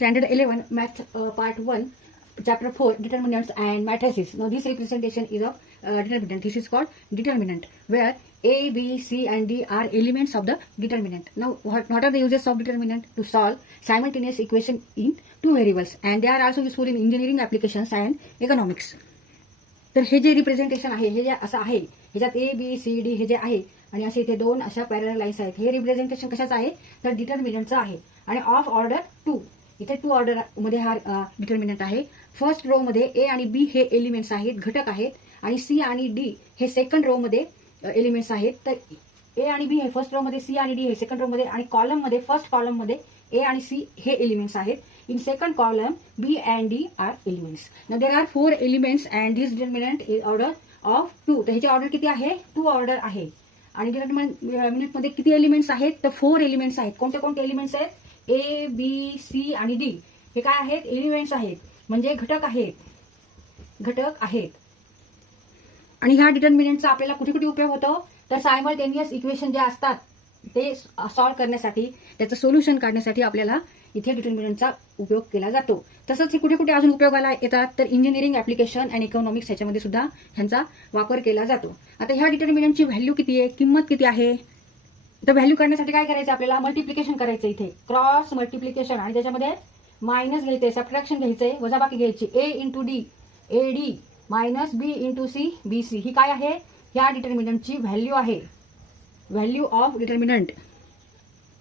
Standard 11, Math Part 1, Chapter 4, Determinants and Matrices. Now, this representation is of determinant. This is called determinant, where A, B, C, and D are elements of the determinant. Now, what are the uses of determinant? To solve simultaneous equation in two variables, and they are also useful in engineering applications and economics. तर हे जे representation आहे हे जे असं आहे ह्याच्यात A B C D हे जे आहे आणि असे इथे दोन अशा पॅरलल लाईन्स आहेत. हे रिप्रेझेंटेशन कशाचं आहे तर डिटर्मिनंटचं आहे. आणि ऑफ ऑर्डर 2 इथे 2 ऑर्डर मध्ये हा डिटर्मिनंट आहे. फर्स्ट रो मध्ये ए आणि बी हे एलिमेंट्स आहेत, घटक आहेत, आणि सी आणि डी हे सेकंड रो मध्ये एलिमेंट्स आहेत. तर ए आणि बी हे फर्स्ट रो मध्ये, सी आणि डी हे सेकंड रो मध्ये, आणि कॉलम मध्ये फर्स्ट कॉलम मध्ये ए आणि सी हे एलिमेंट्स आहेत. In second column, B and D are elements. Now there are 4 elements and this determinant is order of 2. तर ह्याची ऑर्डर किती आहे 2 ऑर्डर आहे. आणि डिटर्मिनंट मध्ये किती एलिमेंट्स आहेत तर 4 एलिमेंट्स आहेत. कोणते कोणते एलिमेंट्स आहेत ए बी सी आणि डी हे काय आहेत एलिमेंट्स आहेत, म्हणजे घटक आहेत. आणि ह्या डिटर्मिनंटचा आपल्याला कुठे कुठे उपयोग होतो तर सायमल्टेनियस इक्वेशन जे असतात ते सॉल्व्ह करण्यासाठी, त्याचं सोल्युशन काढण्यासाठी आपल्याला इथे डिटर्मिनंटचा उपयोग केला जातो. तसंच हे कुठे कुठे अजून उपयोगाला येतात तर इंजिनिअरिंग ऍप्लिकेशन आणि इकॉनॉमिक्स ह्याच्यामध्ये सुद्धा ह्यांचा वापर केला जातो. आता ह्या डिटर्मिनंटची व्हॅल्यू किती आहे, किंमत किती आहे, तर व्हॅल्यू काढण्यासाठी काय करायचं आपल्याला मल्टिप्लिकेशन करायचं, इथे क्रॉस मल्टिप्लिकेशन, आणि त्याच्यामध्ये मायनस घ्यायचंय, सबट्रॅक्शन घ्यायचंय, वजाबाकी घ्यायची. A into D A D minus B into C B C ही काय आहे ह्या डिटर्मिनंटची व्हॅल्यू आहे. Value of determinant,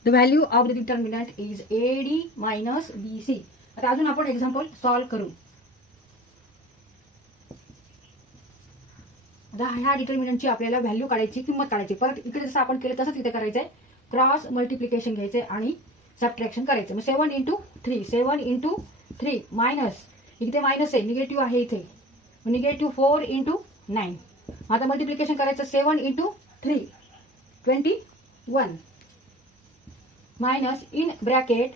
the value of the determinant is AD minus BC. आता अजून आपण एक्झाम्पल सॉल्व्ह करू. आता ह्या डिटर्मिनंटची आपल्याला व्हॅल्यू काढायची, किंमत काढायची. परत इकडे जसं आपण केलं तसंच इथे करायचंय, क्रॉस मल्टिप्लिकेशन घ्यायचंय आणि सबट्रॅक्शन करायचं. मग 7 इंटू 3 मायनस, इथे मायनस आहे, निगेटिव्ह आहे इथे, निगेटिव्ह 4 इंटू 9. आता मल्टिप्लिकेशन करायचं 7 into 3 21 minus in bracket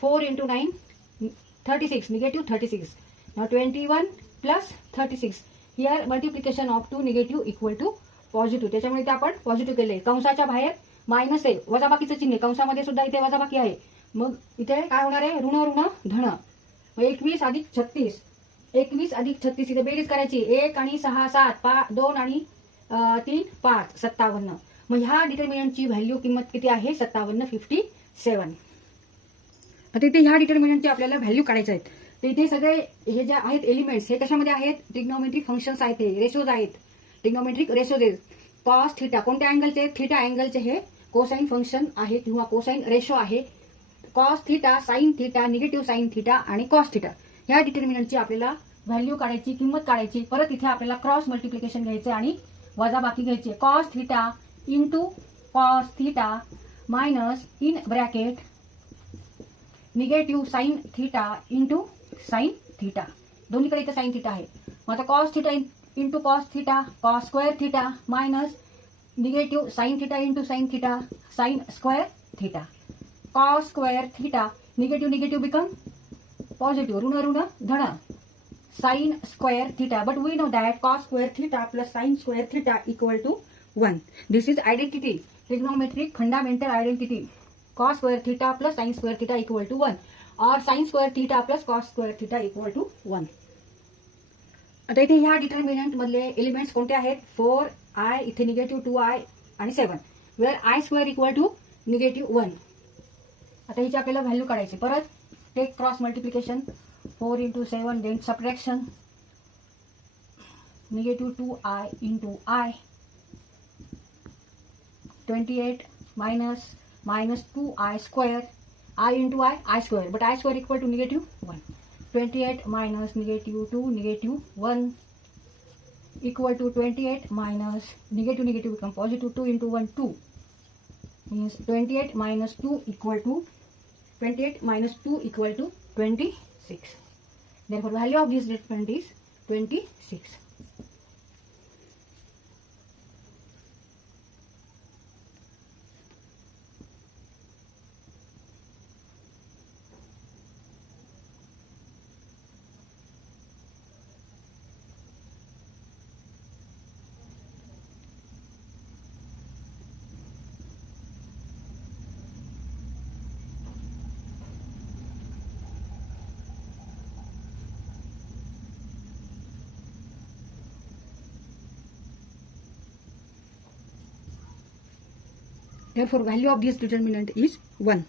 4 into 9 36, negative 36. Now 21 plus 36. Here multiplication of 2 negative equal to positive. त्याच्यामुळे इथे आपण पॉझिटिव्ह केले. कंसाच्या बाहेर मायनस आहे, वजाबाकीचं चिन्ह, कंसामध्ये सुद्धा इथे वजाबाकी आहे. मग इथे काय होणार आहे ऋण ऋण धन. 21 अधिक 36, 21 अधिक 36 इथे बेरीज करायची. 1 आणि 6 7, 2 आणि 3 5 57. मग ह्या डिटर्मिनंटची व्हॅल्यू किंमत किती आहे 57. आता इथे ह्या डिटर्मिनंटची आपल्याला व्हॅल्यू काढायचे आहेत. तर इथे सगळे हे जे आहेत एलिमेंट्स हे कशामध्ये आहेत ट्रिग्नोमेट्रिक फंक्शन्स आहेत, हे रेशोज आहेत, ट्रिग्नोमेट्रिक रेशोज आहेत. कॉस थिटा कोणत्या अँगलचे थिटा अँगलचे हे कोसाइन फंक्शन आहे किंवा कोसाइन रेशो आहे. Cos theta, sine theta, negative sine theta आणि कॉस थिटा. ह्या डिटर्मिनंटची आपल्याला व्हॅल्यू काढायची, किंमत काढायची. परत इथे आपल्याला क्रॉस मल्टिप्लिकेशन घ्यायचे आणि वजाबाकी घ्यायची. Cos theta into cos theta minus in bracket negative sine theta into sine theta. दोन्हीकडे इथे साइन थिटा आहे. मग आता cos theta into cos theta, cos square theta minus negative sine theta into sine theta, sine square theta. Cos square theta, negative negative become positive, ऋण ऋण धन, sine square theta. But we know that cos square theta plus sine square theta equal to 1. This is identity, trigonometric fundamental identity. Cos square theta plus sin square theta equal to 1, or sin square theta plus cos square theta equal to 1. आता इथे ह्या determinant मधले elements कोणते आहेत 4i, इथे negative 2i आणि 7, where i square equal to negative 1. आता हिची आपल्याला व्हॅल्यू काढायची. परत take cross multiplication 4 into 7, then subtraction negative 2i into i, 28 minus 2i square, I into I square, but I square equal to negative 1. 28 minus negative 2, negative 1 equal to 28 minus negative become positive. 2 into 1 2 means 28 minus 2 equal to 26. Therefore value of this determinant is 26. Therefore, value of this determinant is 1.